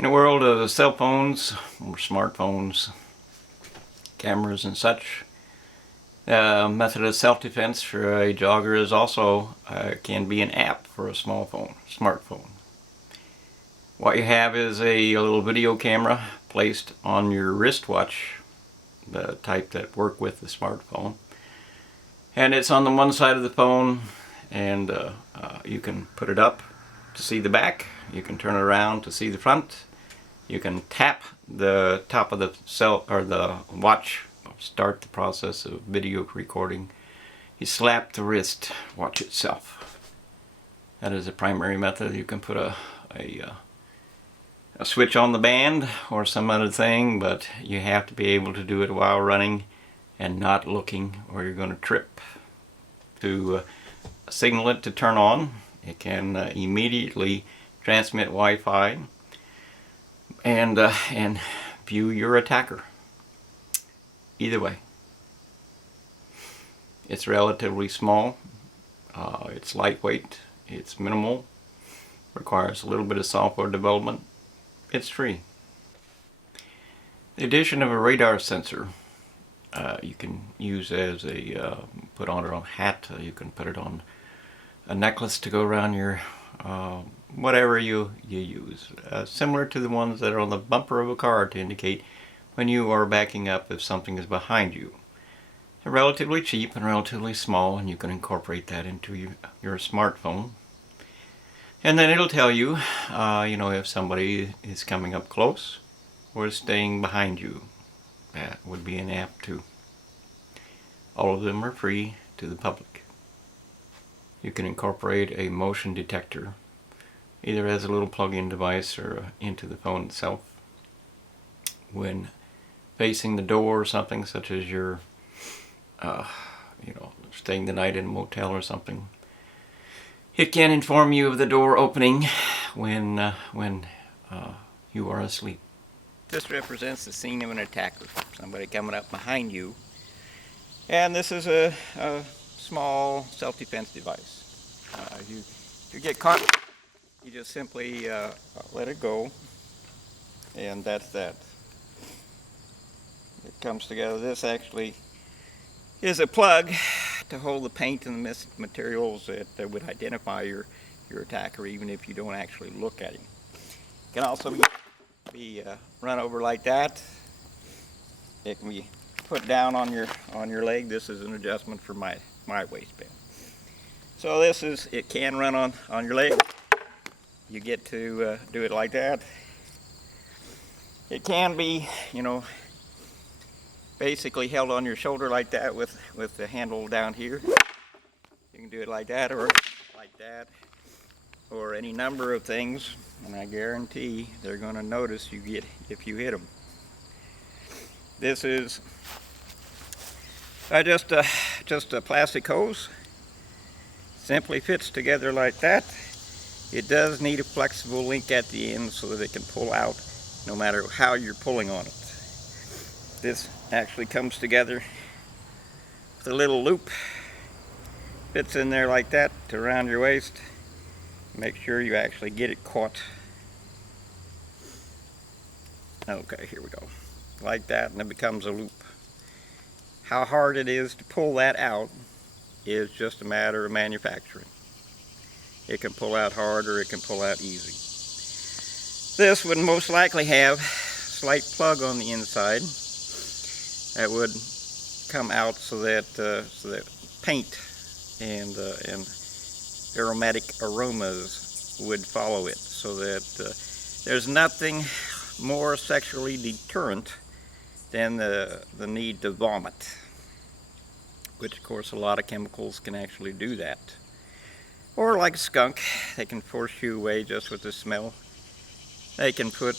In a world of cell phones or smartphones, cameras and such, method of self-defense for a jogger is also can be an app for a smartphone. What you have is a little video camera placed on your wristwatch, the type that work with the smartphone, and it's on the one side of the phone, and you can put it up to see the back, you can turn it around to see the front, you can tap the top of the cell or the watch, start the process of video recording. You slap the wrist watch itself. That is a primary method. You can put a switch on the band or some other thing, but you have to be able to do it while running and not looking, or you're going to trip. To signal it to turn on, it can immediately transmit Wi-Fi and view your attacker. Either way, it's relatively small, it's lightweight, it's minimal, requires a little bit of software development, it's free. The addition of a radar sensor you can use as a put on a hat, you can put it on a necklace to go around your whatever you use, similar to the ones that are on the bumper of a car to indicate when you are backing up if something is behind you. They're relatively cheap and relatively small, and you can incorporate that into your smartphone. And then it'll tell you, if somebody is coming up close or is staying behind you. That would be an app too. All of them are free to the public. You can incorporate a motion detector, either as a little plug-in device or into the phone itself. When facing the door or something, such as you're staying the night in a motel or something, it can inform you of the door opening when you are asleep. This represents the scene of an attacker, somebody coming up behind you, and this is a small self-defense device. If you get caught, you just simply let it go, and that's that. It comes together. This actually is a plug to hold the paint and the materials that would identify your attacker, even if you don't actually look at him. It can also be run over like that. It can be put down on your leg. This is an adjustment for my waistband. So it can run on your leg. You get to do it like that. It can be, basically held on your shoulder like that with the handle down here. You can do it like that or like that, or any number of things, and I guarantee they're going to notice if you hit them. This is just a plastic hose. Simply fits together like that. It does need a flexible link at the end so that it can pull out no matter how you're pulling on it. This actually comes together with a little loop. Fits in there like that to around your waist. Make sure you actually get it caught. Okay, here we go. Like that, and it becomes a loop. How hard it is to pull that out is just a matter of manufacturing. It can pull out hard or it can pull out easy. This would most likely have a slight plug on the inside that would come out so that paint and aromatic aromas would follow it, so that there's nothing more sexually deterrent than the need to vomit, which of course a lot of chemicals can actually do that. Or like a skunk, they can force you away just with the smell. You can put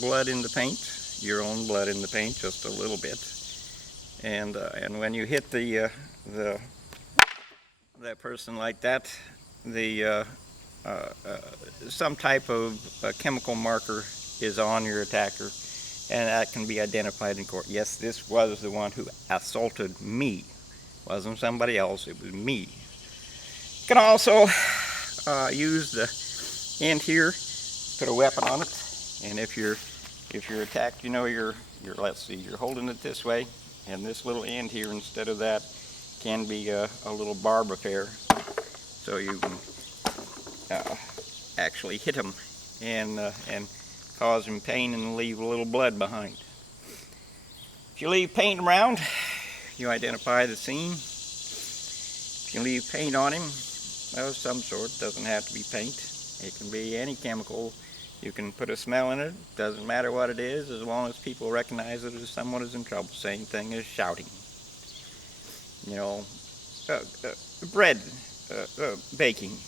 blood in the paint, your own blood in the paint, just a little bit, and when you hit that person like that, some type of chemical marker is on your attacker, and that can be identified in court. Yes, this was the one who assaulted me. It wasn't somebody else, it was me. You can also use the end here put a weapon on it, and if you're attacked, you know you're let's see, you're holding it this way, and this little end here instead of that can be a little barb affair, so you can actually hit them and cause them pain and leave a little blood behind. If you leave paint around, you identify the scene. If you leave paint on him of some sort, doesn't have to be paint, it can be any chemical. You can put a smell in it, doesn't matter what it is, as long as people recognize it as someone is in trouble. Same thing as shouting. You know, bread baking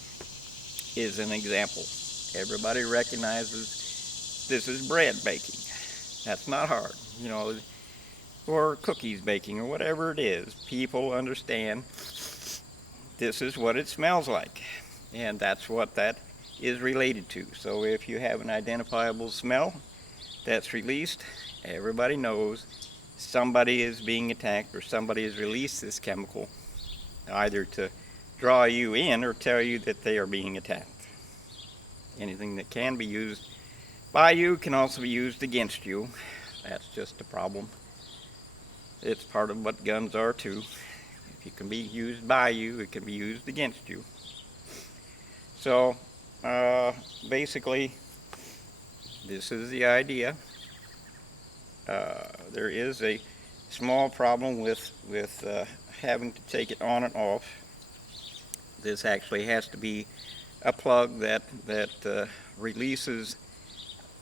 is an example. Everybody recognizes this is bread baking. That's not hard, you know, or cookies baking or whatever it is. People understand this is what it smells like, and that's what that is related to. So if you have an identifiable smell that's released, everybody knows somebody is being attacked or somebody has released this chemical, either to draw you in or tell you that they are being attacked. Anything that can be used by you can also be used against you. That's just a problem. It's part of what guns are too. If it can be used by you, it can be used against you. So basically, this is the idea. There is a small problem with having to take it on and off. This actually has to be a plug that releases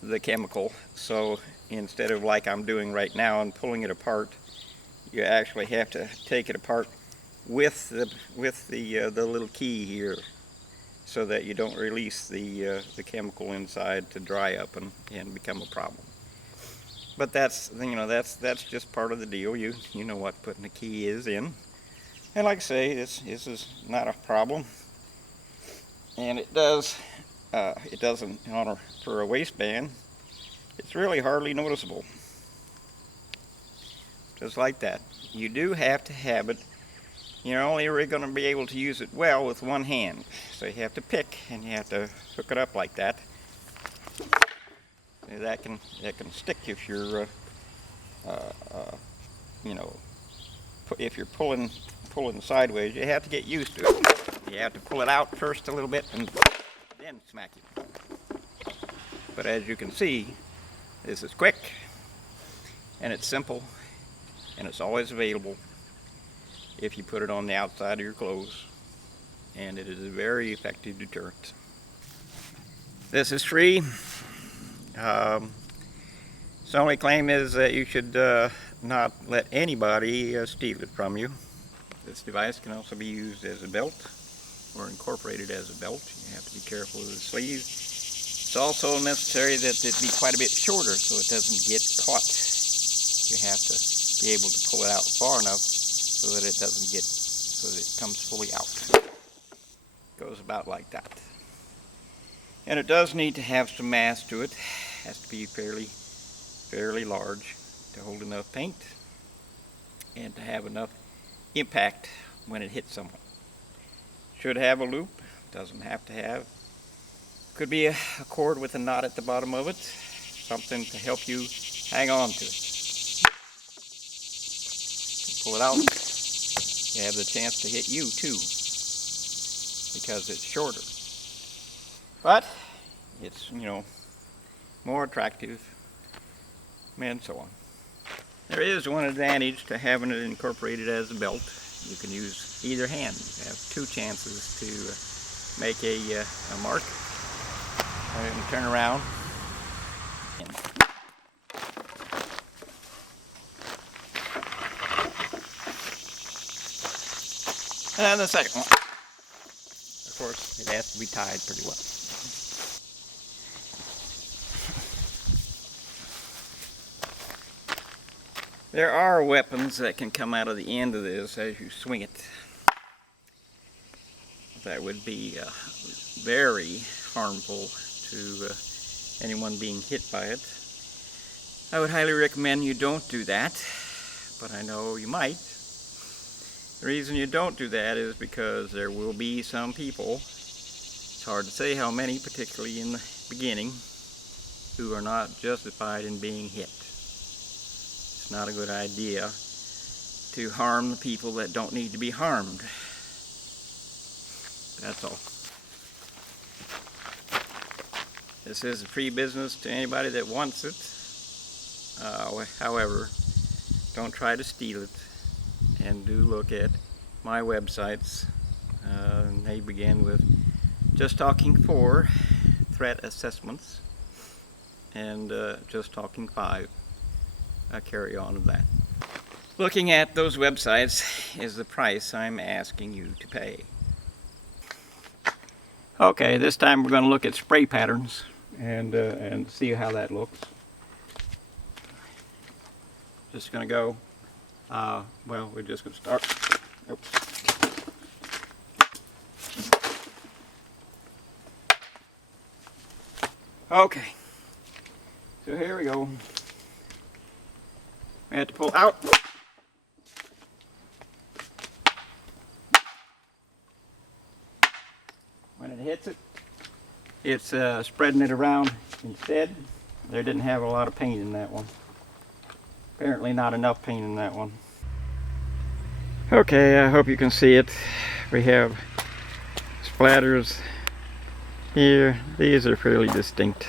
the chemical. So instead of like I'm doing right now and pulling it apart, you actually have to take it apart with the little key here, so that you don't release the chemical inside to dry up and become a problem. But that's, you know, that's just part of the deal. You know what putting the key is in, and like I say, this is not a problem, and it doesn't for a waistband. It's really hardly noticeable, just like that. You do have to have it. You're only really going to be able to use it well with one hand. So you have to pick and you have to hook it up like that. That can stick if you're, you know, if you're pulling sideways. You have to get used to it. You have to pull it out first a little bit and then smack it. But as you can see, this is quick and it's simple and it's always available if you put it on the outside of your clothes, and it is a very effective deterrent. This is free. Its only claim is that you should not let anybody steal it from you. This device can also be used as a belt or incorporated as a belt. You have to be careful of the sleeves. It's also necessary that it be quite a bit shorter so it doesn't get caught. You have to be able to pull it out far enough so that it doesn't get, so that it comes fully out. It goes about like that. And it does need to have some mass to it. It has to be fairly large to hold enough paint and to have enough impact when it hits someone. Should have a loop, doesn't have to have. Could be a cord with a knot at the bottom of it, something to help you hang on to it. Pull it out, you have the chance to hit you too, because it's shorter. But it's, you know, more attractive and so on. There is one advantage to having it incorporated as a belt. You can use either hand. You have two chances to make a mark. I'm going to turn around. And then the second one. Of course, it has to be tied pretty well. There are weapons that can come out of the end of this as you swing it. That would be very harmful to anyone being hit by it. I would highly recommend you don't do that, but I know you might. The reason you don't do that is because there will be some people, it's hard to say how many, particularly in the beginning, who are not justified in being hit. It's not a good idea to harm the people that don't need to be harmed. That's all. This is a free business to anybody that wants it. However, don't try to steal it, and do look at my websites. They begin with Just Talking 4, threat assessments, and Just Talking 5. I carry on with that. Looking at those websites is the price I'm asking you to pay. Okay, this time we're going to look at spray patterns and see how that looks. Just going to go, well, we're just going to start. Oops. Okay, so here we go. We have to pull out. When it hits it, it's spreading it around instead. They didn't have a lot of paint in that one. Apparently not enough paint in that one. Okay, I hope you can see it. We have splatters here. These are fairly distinct.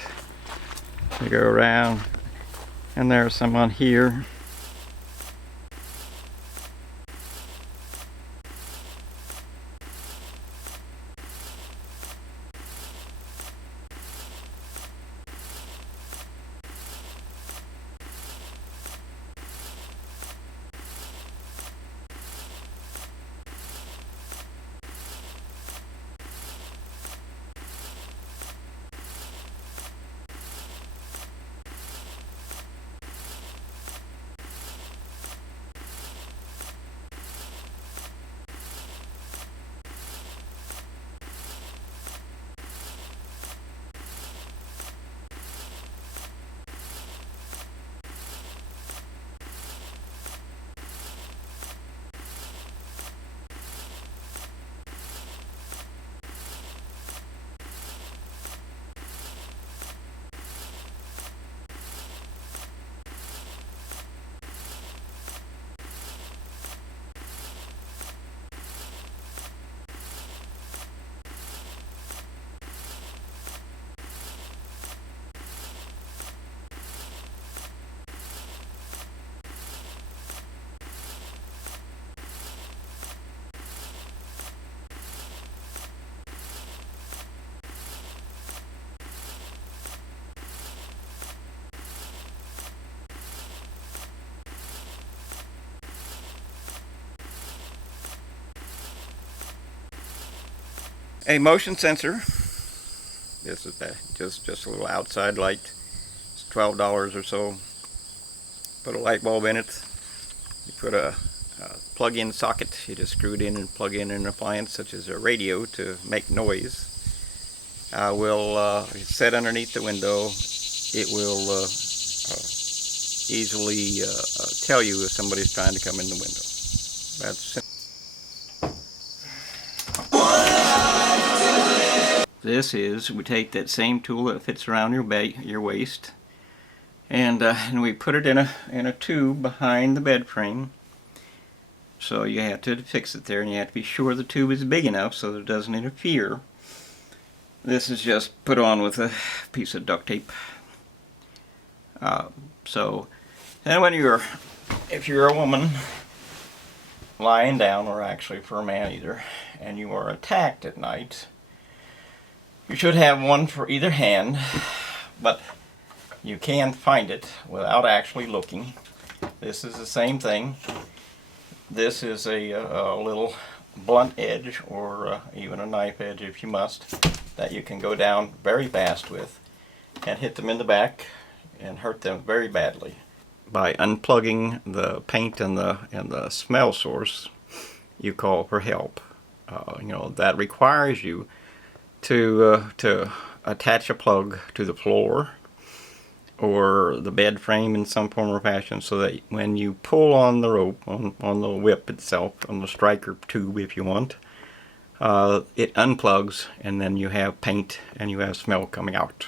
They go around, and there's some on here. A motion sensor. This is just a little outside light. It's $12 or so. Put a light bulb in it. You put a plug-in socket. You just screw it in and plug in an appliance such as a radio to make noise. Will set underneath the window. It will easily tell you if somebody's trying to come in the window. That's simple. This is, we take that same tool that fits around your waist, and we put it in a tube behind the bed frame. So you have to fix it there, and you have to be sure the tube is big enough so that it doesn't interfere. This is just put on with a piece of duct tape. So then when if you're a woman lying down, or actually for a man either, and you are attacked at night, you should have one for either hand, but you can find it without actually looking. This is the same thing. This is a little blunt edge, or even a knife edge if you must, that you can go down very fast with and hit them in the back and hurt them very badly. By unplugging the paint and the smell source, you call for help. That requires you to attach a plug to the floor or the bed frame in some form or fashion, so that when you pull on the rope, on the whip itself, on the striker tube if you want, it unplugs, and then you have paint and you have smell coming out.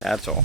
That's all.